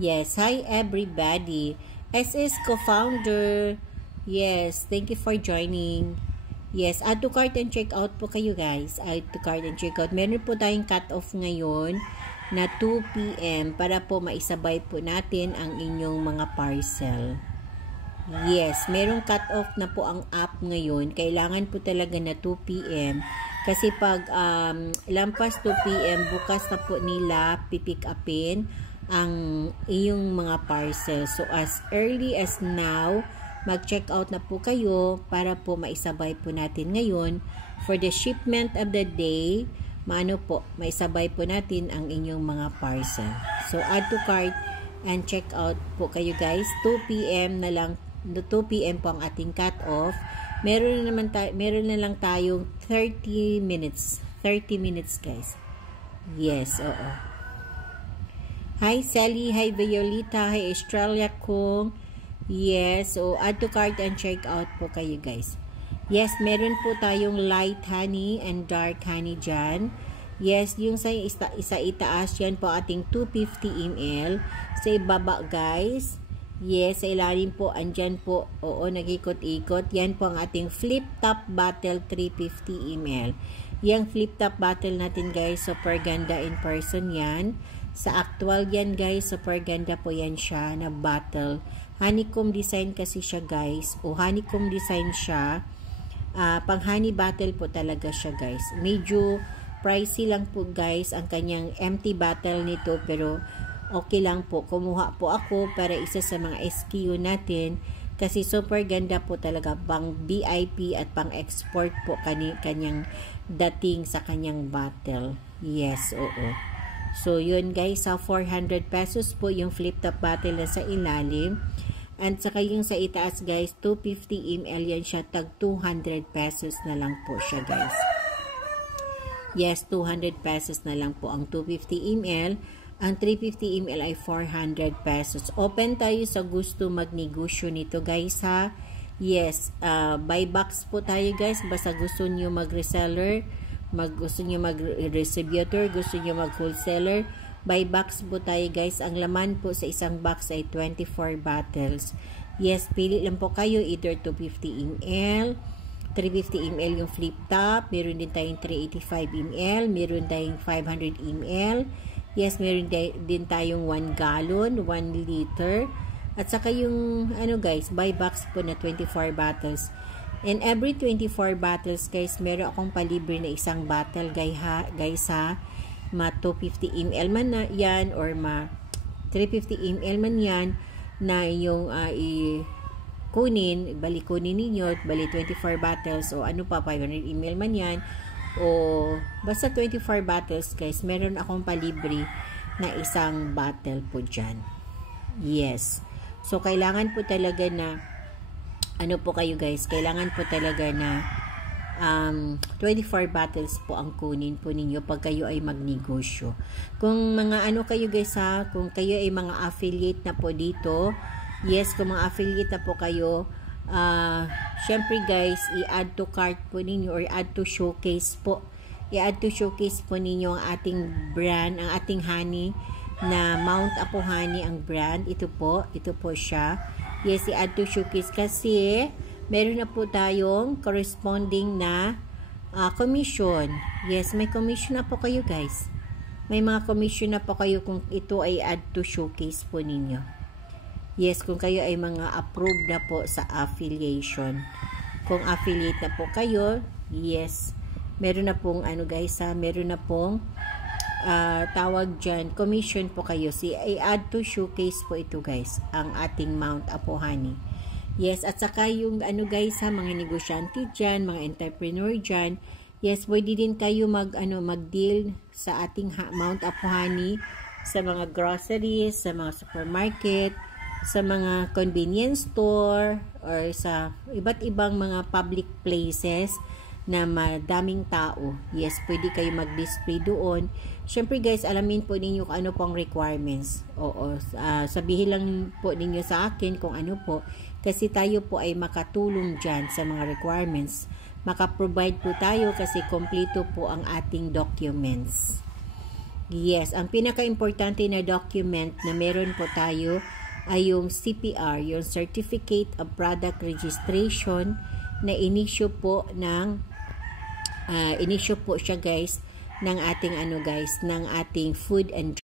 Yes, hi everybody. SS co-founder. Yes, thank you for joining. Yes, add to cart and check out po kayo guys. Add to cart and check out. Meron po tayong cut-off ngayon na 2 PM para po maisabay po natin ang inyong mga parcel. Yes, merong cut-off na po ang app ngayon. Kailangan po talaga na 2 PM. Kasi pag lampas 2 PM, bukas na po nila pipick upin ang iyong mga parcel. So, as early as now, mag-check out na po kayo para po maisabay po natin ngayon for the shipment of the day. Maisabay po natin ang inyong mga parcel. So, add to cart and check out po kayo guys. 2 PM na lang, 2 PM po ang ating cut-off. Meron na lang tayong 30 minutes. 30 minutes guys. Yes, oo. Hi Sally, hi Violeta, hi Australia Kong. Yes, so add to cart and check out po kayo guys. Yes, meron po tayong light honey and dark honey dyan. Yes, yung sa itaas yan po ating 250 ml. Sa ibaba guys, yes, sa ilalim po, andyan po, oo, nag-ikot-ikot. Yan po ang ating flip top bottle 350 ml. Yung flip top bottle natin guys, super ganda in person yan. Sa actual yan guys, super ganda po yan siya na bottle. Honeycomb design kasi siya guys. O honeycomb design siya. Pang honey bottle po talaga siya guys. Medyo pricey lang po guys ang kanyang empty bottle nito. Pero okay lang po. Kumuha po ako para isa sa mga SKU natin. Kasi super ganda po talaga. Pang VIP at pang export po kanyang dating sa kanyang bottle. Yes, oo. So, yun guys, sa 400 pesos po yung flip top bottle na sa ilalim. And saka yung sa itaas guys, 250 ml yan siya, tag 200 pesos na lang po siya guys. Yes, 200 pesos na lang po ang 250 ml. Ang 350 ml ay 400 pesos. Open tayo sa gusto magnegosyo nito guys ha. Yes, buy box po tayo guys. Basta gusto nyo mag-reseller, gusto nyo mag-distributor, gusto nyo mag-wholesaler, buy box po tayo guys. Ang laman po sa isang box ay 24 bottles. Yes, pili lang po kayo, either 250 ml, 350 ml yung flip top, meron din tayong 385 ml, meron tayong 500 ml, yes, meron din tayong 1 gallon, 1 liter, at saka yung ano guys, buy box po na 24 bottles. And every 24 bottles guys, meron akong palibre na isang bottle guys ha. Ma 250 ml man na yan or ma 350 ml man yan na yung kunin ninyo, bali 24 bottles o ano pa 500 ml man yan o basta 24 bottles guys, meron akong palibre na isang bottle po dyan. Yes. So kailangan po talaga na ano po kayo guys, kailangan po talaga na 24 bottles po ang kunin po ninyo pag kayo ay magnegosyo. Kung mga ano kayo guys ha, kung kayo ay mga affiliate na po dito, yes, kung mga affiliate na po kayo, syempre guys, i-add to cart po ninyo or add to showcase po. I-add to showcase po ninyo ang ating brand, ang ating honey na Mount Apo Honey ang brand. Ito po siya. Yes, i-add to showcase kasi meron na po tayong corresponding na commission. Yes, may commission na po kayo guys. May mga commission na po kayo kung ito ay add to showcase po ninyo. Yes, kung kayo ay mga approved na po sa affiliation. Kung affiliate na po kayo, yes, meron na pong ano guys ha, meron na pong tawag dyan, commission po kayo. I-add to showcase po ito guys, ang ating Mount Apo Honey. Yes, at saka yung ano guys ha, mga negosyante dyan, mga entrepreneur dyan, yes, pwede din kayo mag-deal sa ating Mount Apo Honey sa mga groceries, sa mga supermarket, sa mga convenience store, or sa iba't ibang mga public places na madaming tao. Yes, pwede kayo mag-display doon. Syempre guys, alamin po ninyo kung ano pong requirements. Oo, sabihin lang po ninyo sa akin kung ano po. Kasi tayo po ay makatulong dyan sa mga requirements. Maka-provide po tayo kasi kompleto po ang ating documents. Yes, ang pinaka-importante na document na meron po tayo ay yung CPR, yung Certificate of Product Registration na inisyo po siya guys ng ating ng ating Food and